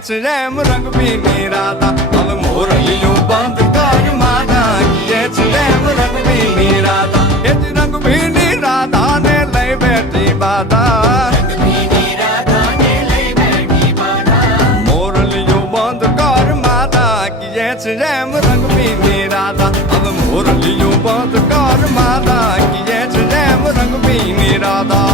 છે જેમ રંગ ભીની રાધા હવે મોરલીયું બંધ કર માતા કીએ છે જેમ રંગ ભીની રાધા એ જ રંગ ભીની રાધા ને લઈ બેઠી બાધા મોરલીયું બંધ કર માતા કીએ છે જેમ રંગ ભીની રાધા હવે મોરલીયું બંધ કર માતા કીએ છે જેમ રંગ ભીની રાધા